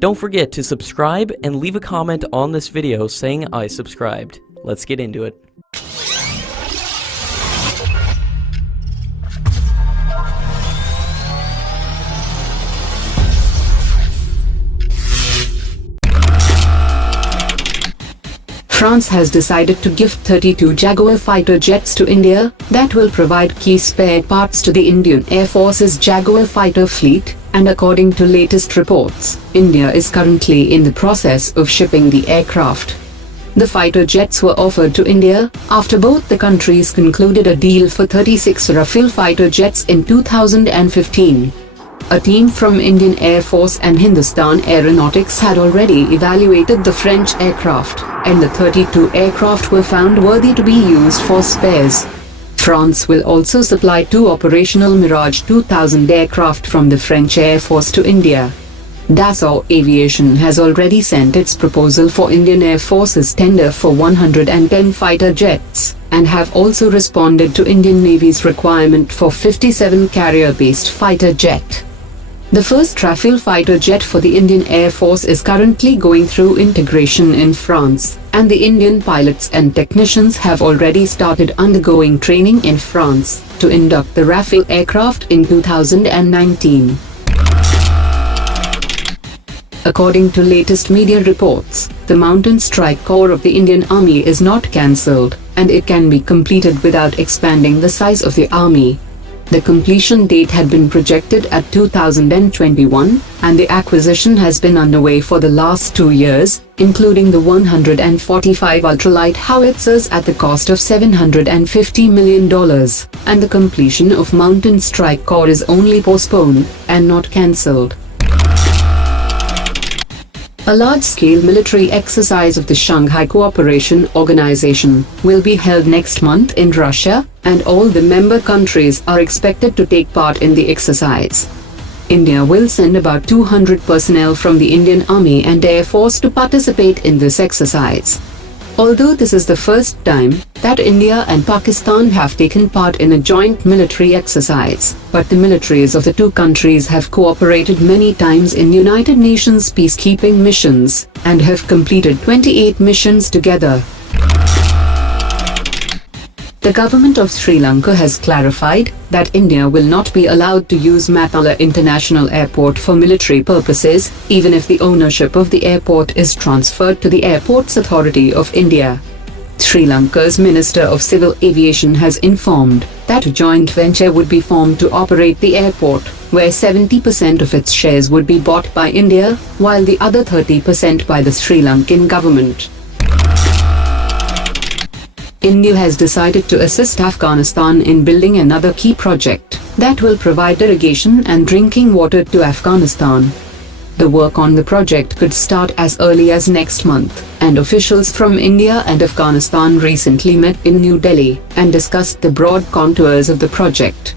Don't forget to subscribe and leave a comment on this video saying I subscribed. Let's get into it. France has decided to gift 32 Jaguar fighter jets to India that will provide key spare parts to the Indian Air Force's Jaguar fighter fleet, and according to latest reports, India is currently in the process of shipping the aircraft. The fighter jets were offered to India after both the countries concluded a deal for 36 Rafale fighter jets in 2015. A team from Indian Air Force and Hindustan Aeronautics had already evaluated the French aircraft, and the 32 aircraft were found worthy to be used for spares. France will also supply 2 operational Mirage 2000 aircraft from the French Air Force to India. Dassault Aviation has already sent its proposal for Indian Air Force's tender for 110 fighter jets, and have also responded to Indian Navy's requirement for 57 carrier-based fighter jet. The first Rafale fighter jet for the Indian Air Force is currently going through integration in France, and the Indian pilots and technicians have already started undergoing training in France to induct the Rafale aircraft in 2019. According to latest media reports, the Mountain Strike Corps of the Indian Army is not cancelled, and it can be completed without expanding the size of the army. The completion date had been projected at 2021, and the acquisition has been underway for the last 2 years, including the 145 ultralight howitzers at the cost of $750 million, and the completion of Mountain Strike Corps is only postponed, and not cancelled. A large-scale military exercise of the Shanghai Cooperation Organization will be held next month in Russia, and all the member countries are expected to take part in the exercise. India will send about 200 personnel from the Indian Army and Air Force to participate in this exercise. Although this is the first time that India and Pakistan have taken part in a joint military exercise, but the militaries of the two countries have cooperated many times in United Nations peacekeeping missions, and have completed 28 missions together. The government of Sri Lanka has clarified that India will not be allowed to use Mattala International Airport for military purposes, even if the ownership of the airport is transferred to the Airports Authority of India. Sri Lanka's Minister of Civil Aviation has informed that a joint venture would be formed to operate the airport, where 70% of its shares would be bought by India, while the other 30% by the Sri Lankan government. India has decided to assist Afghanistan in building another key project that will provide irrigation and drinking water to Afghanistan. The work on the project could start as early as next month, and officials from India and Afghanistan recently met in New Delhi and discussed the broad contours of the project.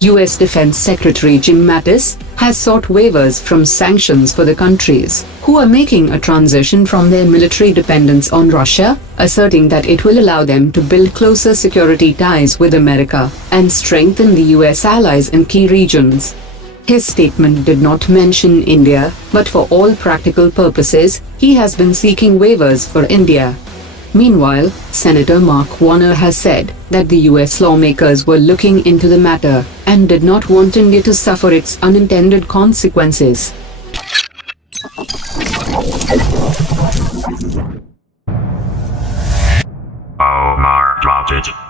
U.S. Defense Secretary Jim Mattis has sought waivers from sanctions for the countries who are making a transition from their military dependence on Russia, asserting that it will allow them to build closer security ties with America and strengthen the U.S. allies in key regions. His statement did not mention India, but for all practical purposes, he has been seeking waivers for India. Meanwhile, Senator Mark Warner has said that the US lawmakers were looking into the matter and did not want India to suffer its unintended consequences. Omar dropped it.